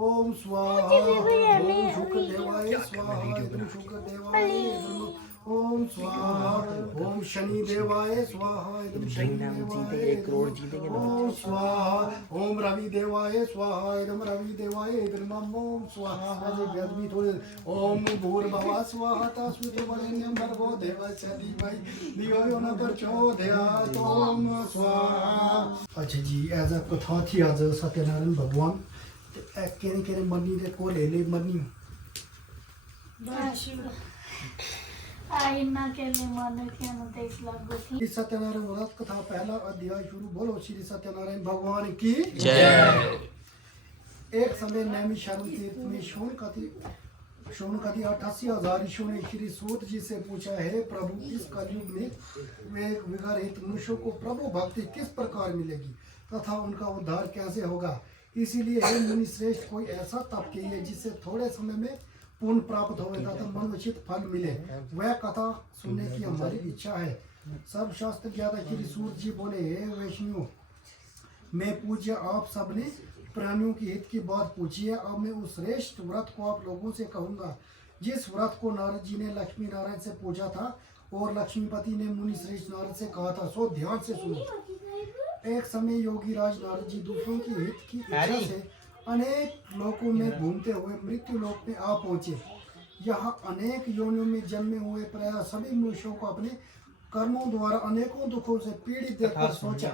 ओम स्वाहा ओम शुक्रदेवाय स्वाहा इदं शुक्रदेवाय ओम स्वाहा ओम शनि देवाय स्वाहा इदं शनि देवाय ओम स्वाहा ओम रवि देवाय स्वाहा इदं रवि देवाय इदं ओम स्वाहा अजय व्यक्ति थोड़े ओम भूर्भुवः स्वाहा तस्मिन् भर्गो देवस्य धीमहि धियो यो न प्रचोदयात् ओम स्वाहा। अच्छा जी ऐसा कथा थी आज सत्यनारायण भगवान केने मनी रे को ले मनी आईना के लिए माने के न 23 लाख गोथी। सत्यनारायण व्रत कथा पहला अध्याय शुरू। बोलो श्री सत्यनारायण भगवान की जय। एक समय नैमिषारण्य तीर्थ में शौनकादि 88,000 ऋषियों ने श्री सूत जी से पूछा, है प्रभु इस कलयुग में वे विकारहित मनुष्यों को प्रभु भक्ति किस प्रकार मिलेगी तथा उनका उद्धार कैसे होगा। इसीलिए हे मुनि श्रेष्ठ कोई ऐसा तप कीजिए जिससे थोड़े समय में पुण्य प्राप्त हो तथा मनोचित फल मिले। वह कथा सुनने की हमारी इच्छा है। सब शास्त्र ज्ञाता श्री सूत जी बोले, हे वैष्णव मैं पूज्य आप सबने प्राणियों की हित की बात पूछी है। अब मैं उस श्रेष्ठ व्रत को आप लोगों से कहूँगा जिस व्रत को नारद जी ने लक्ष्मी नारायण से पूछा था और लक्ष्मीपति ने मुनि श्रेष्ठ नारद से कहा था, सो ध्यान से सुनो। एक समय योगी राज नारद जी दूसरों की हित की इच्छा से अनेक लोकों में घूमते हुए मृत्यु लोक में आ पहुँचे। यहाँ अनेक योनियों में जन्मे हुए प्राय सभी मनुष्यों को अपने कर्मों द्वारा अनेकों दुखों से पीड़ित देखकर सोचा,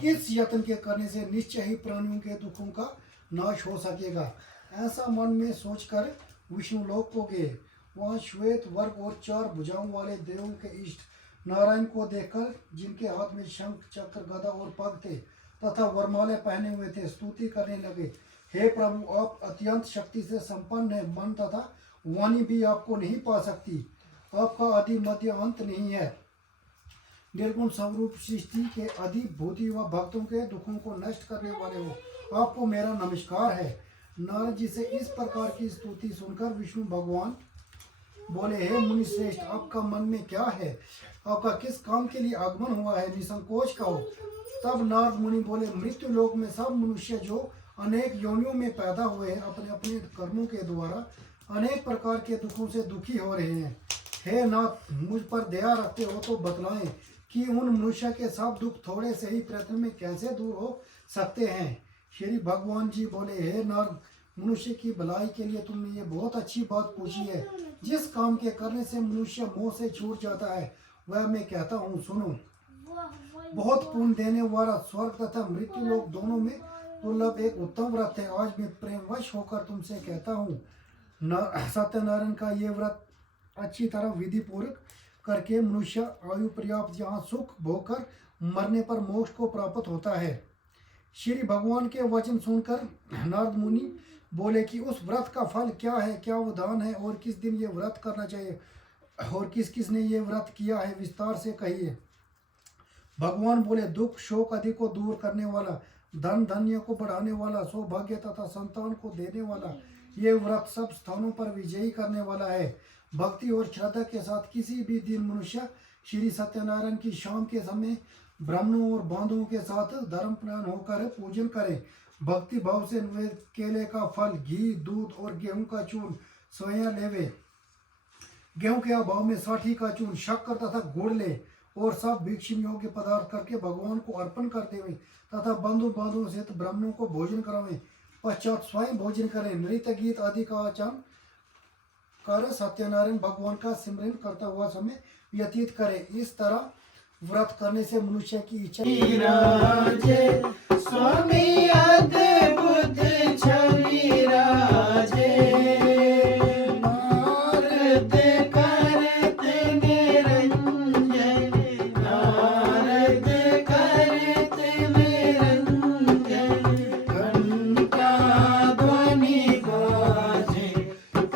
किस यत्न के करने से निश्चय ही प्राणियों के दुखों का नाश हो सकेगा। ऐसा मन में सोचकर विष्णु लोक को गए। वहाँ श्वेत वर्ग और 4 भुजाओं वाले देवों के इष्ट नारायण को देखकर, जिनके हाथ में शंख चक्र गदा और पग थे तथा वरमाले पहने हुए थे, स्तुति करने लगे, हे प्रभु आप अत्यंत शक्ति से संपन्न है, मन तथा वाणी भी आपको नहीं पा सकती। आपका आदि मध्य अंत नहीं है। निर्गुण स्वरूप सृष्टि के अधिभूति व भक्तों के दुखों को नष्ट करने वाले हो, आपको मेरा नमस्कार है। नारद जी से इस प्रकार की स्तुति सुनकर विष्णु भगवान बोले, हे मुनि श्रेष्ठ आपका मन में क्या है, आपका किस काम के लिए आगमन हुआ है, निसंकोच कहो। तब नारद मुनि बोले, मृत्यु लोक में सब मनुष्य जो अनेक योनियों में पैदा हुए हैं अपने अपने कर्मों के द्वारा अनेक प्रकार के दुखों से दुखी हो रहे हैं। हे नाथ मुझ पर दया रखते हो तो बतलाएं कि उन मनुष्य के सब दुख थोड़े से ही प्रयत्न में कैसे दूर हो सकते हैं। श्री भगवान जी बोले, हे नारद मनुष्य की भलाई के लिए तुमने ये बहुत अच्छी बात पूछी है। जिस काम के करने से मनुष्य मोह से छूट जाता है वह मैं कहता हूँ, सुनो। बहुत पुण्य देने वाला स्वर्ग तथा मृत्यु लोक दोनों में दुर्लभ एक उत्तम व्रत है। आज मैं प्रेमवश होकर तुमसे कहता हूँ, सत्यनारायण का ये व्रत अच्छी तरह विधि पूर्वक करके मनुष्य आयु पर्याप्त जहाँ सुख भोगकर मरने पर मोक्ष को प्राप्त होता है। श्री भगवान के वचन सुनकर नारद मुनि बोले कि उस व्रत का फल क्या है, क्या विधान है और किस दिन ये व्रत करना चाहिए और किस किस ने ये व्रत किया है, विस्तार से कहिए। भगवान बोले, दुख शोक आदि को दूर करने वाला, धन धन्य को बढ़ाने वाला, सौभाग्य तथा संतान को देने वाला, ये व्रत सब स्थानों पर विजयी करने वाला है। भक्ति और श्रद्धा के साथ किसी भी दिन मनुष्य श्री सत्यनारायण की शाम के समय ब्राह्मणों और बांधवों के साथ धर्मप्राण होकर पूजन करे। भक्ति भाव से निवेद केले का फल, घी, दूध और गेहूं का चूर्ण स्वयं लेवे। गेहूं के अभाव में साठी का चूर्ण, शक्कर तथा गुड़ ले और सब भिक्षण योग्य पदार्थ करके भगवान को अर्पण करते हुए तथा बंधु बांधवों सहित ब्राह्मणों को भोजन करावें। पश्चात स्वयं भोजन करें। नृत्य गीत आदि का आचरण कर सत्यनारायण भगवान का सिमरन करता हुआ समय व्यतीत करे। इस तरह व्रत करने से मनुष्य की इच्छा स्वामी अद्भुत छवि राजे नारद करत निरंजन नारद करत निरंजन घंटा ध्वनि गाजे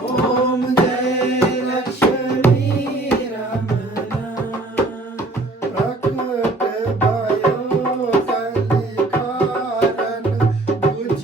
ओम जय लक्ष्मी रमणा प्रकट भयो कलिकारण बुझ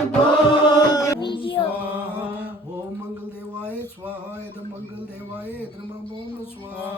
स्वाहा ओम मंगल देवाय स्वाहा इदं मंगल देवाय इदं स्वाहा